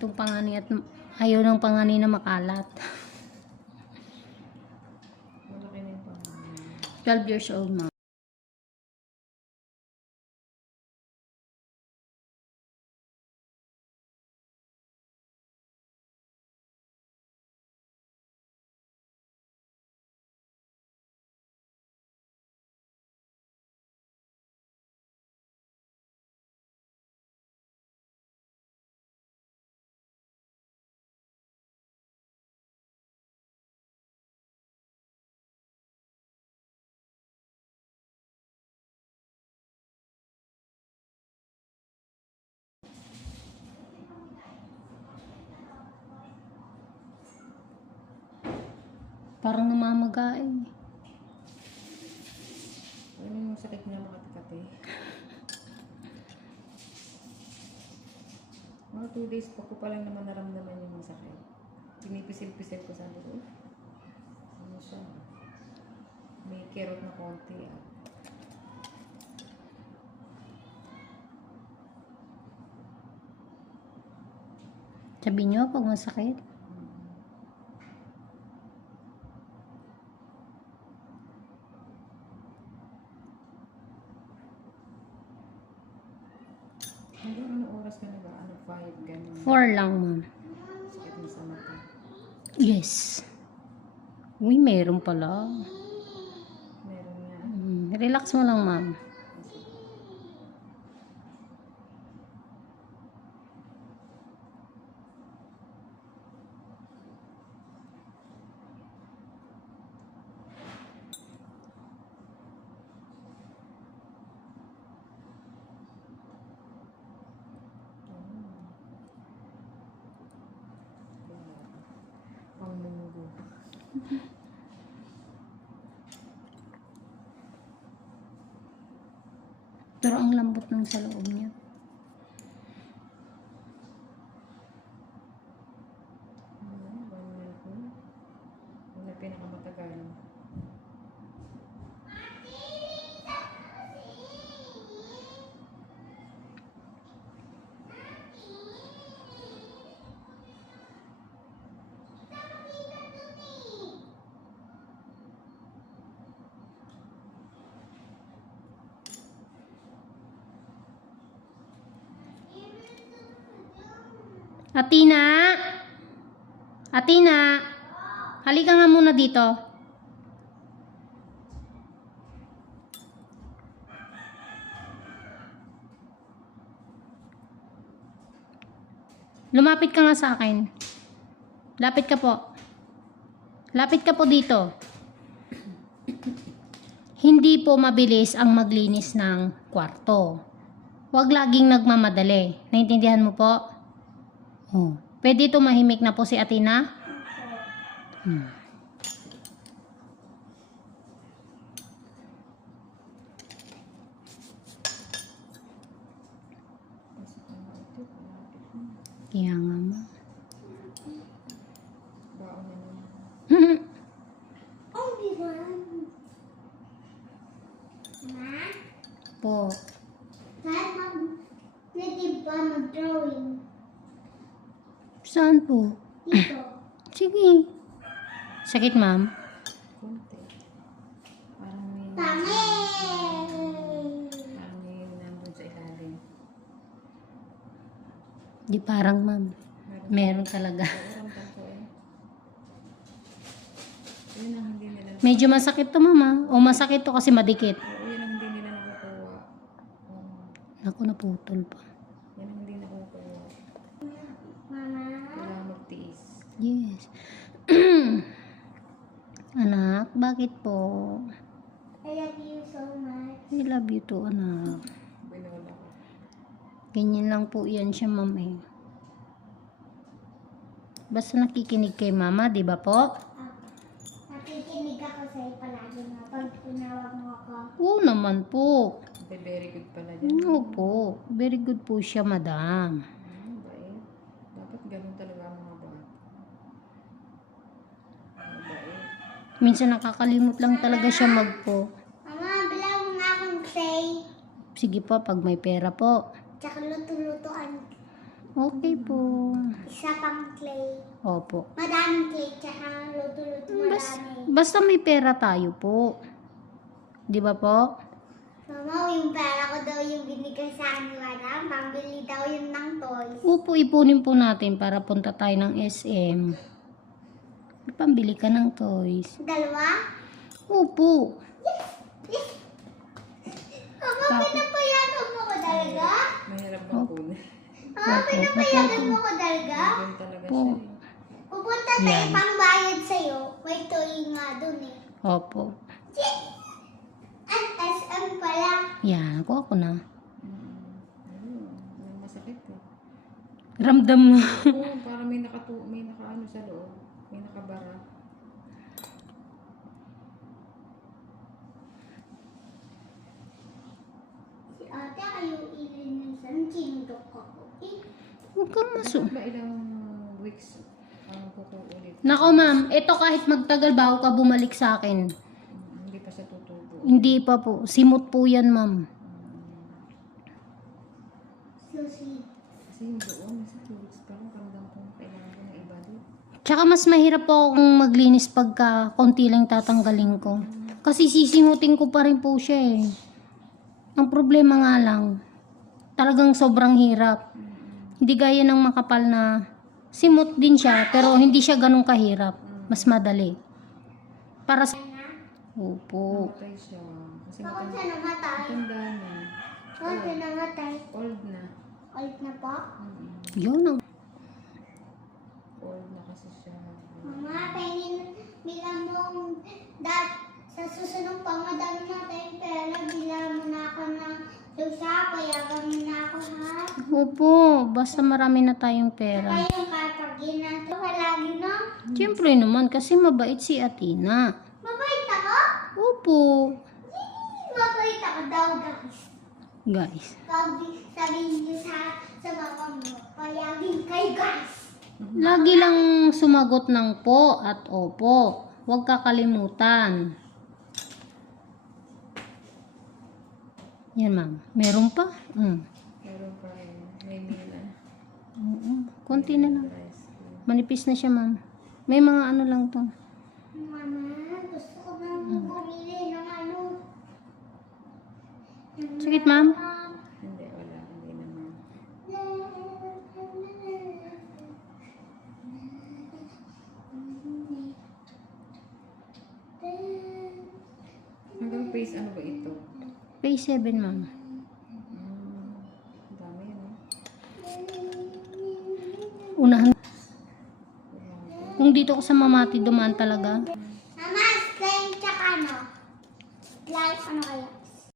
Itong pangani at ayaw ng pangani na makalat. Malaki na yung pangani. 12 years old, ma'am. Parang namamaga eh. Ano yung sakit niya makatikati? Mga 2 days pa ko palang naman naramdaman yung masakit. Pinipisil-pisil ko, sabi ko, ano siya? May kirot na konti ah. Sabi nyo, pag masakit. Hanggang ano oras ka na ba? Ano, 5, ganun. 4 lang, ma'am. Sakit mo sa mata. Yes. Uy, meron pala. Meron nga. Relax mo lang, ma'am. Ang lumugo. Pero ang lambot ng sa loob niya. Wala pinakamatagal. Atina! Atina! Halika nga muna dito. Lumapit ka nga sa akin. Lapit ka po. Lapit ka po dito. Hindi po mabilis ang maglinis ng kwarto. Huwag laging nagmamadali. Naintindihan mo po? Oh. Pwede tumahimik na po si Atina? Kaya nga ma. Baon na naman. Po. Pwede ba mag-drawing? Saan po? Dito. Sige. Sakit, ma'am? Konti. Parang may... Tangi! Parang may nandun sa ilalim. Di parang, ma'am. Meron talaga. Ramdam ko eh. Yun ang hindi nila... Medyo masakit to, mama. O masakit to kasi madikit. Oo, yun ang hindi nila nakukuha. Naku, naputol pa. Yan ang hindi nakukuha. Mama? Kailangan magtiis. Yes. Anak, bakit po? I love you so much. I love you too, anak. Binola ko. Ganyan lang po yan siya, ma'am eh. Basta nakikinig kay mama, di ba po? Nakikinig ako sa'yo palagi na pag tinawag mo ako. Oo naman po. Very good pala dyan. Opo. Very good po siya, madam. Bait. Dapat ganun talaga ang mga bata. Bait. Minsan nakakalimot lang talaga siya magpo. Mama, bilang mo nga akong say. Sige po, pag may pera po. Tsaka luto-lutoan. Okay po. Isa pang clay. Opo. Madaming clay, tsaka luto-luto marami. Basta may pera tayo po. Di ba po? Mama, yung pera ko daw yung binigay sa akin ni Madam. Pambili daw yun ng toys. Opo, ipunin po natin para punta tayo ng SM. Pambili ka ng toys. Dalawa? Opo. Mama, pinapayagan mo ko talaga? Mahirap magpunin. Mama, pinapayagan mo ko talaga? Ganun talaga Po. siya. Pupunta tayo Yan. pangbayad sa'yo. May toy nga dun eh. Opo. At SM pala. Yan, kuha ko na. Ayun, yung masakit eh. Ramdam mo. Oo, parang may nakaano sa loob. May nakabara. Si ate kayo ilinisan. Sindok ako. Eh, Huwag kang maso. Ba ilang weeks ang kukuulit? Nako ma'am, ito kahit magtagal bago ka bumalik sa akin. Hindi pa siya tutubo. Hindi pa po. Simot po yan ma'am. susi. Kasi yung doon, nasa 2 weeks pa lang, kamdam ko kailangan ko ng iba din. Tsaka mas mahirap po akong maglinis pagka konti lang tatanggalin ko. Kasi sisimutin ko pa rin po siya eh. Ang problema nga lang, talagang sobrang hirap. Hindi gaya ng makapal na simot din siya, pero hindi siya ganun kahirap. Mas madali. Para sa... Opo. Namatay siya. Kasi Bakit siya namatay? matanda na. Bakit siya namatay? Old na. Ulit na po? Yun ang... Old na kasi siya. Mama, bilang mong sa susunod pa madami natin pera, bilang mo na ako ng lusa, payagan mo na ako ha. Opo, basta marami na tayong pera. Kaya yung kapagin natin, palagi no? Siyempre naman, kasi mabait si Athena. Mabait ako? Opo. Mabait ako daw guys. Guys. Pag sabihin niyo sa mama mo, payagin kayo guys. Lagi lang sumagot ng po at opo. Huwag kakalimutan. Yan ma'am. Meron pa? Meron pa rin. May mila. Konti na lang. Rice. Manipis na siya ma'am. May mga ano lang to. Mama, gusto ko nang bumili ng ano. Sakit ma'am? Hindi, wala. Hindi naman. Hanggang phase ano ba ito? Phase 7 ma'am. Dami yan eh. Unahan. Kung dito ko sa Mamati dumaan talaga. Mama, slime tsaka ano? Slime ano kaya?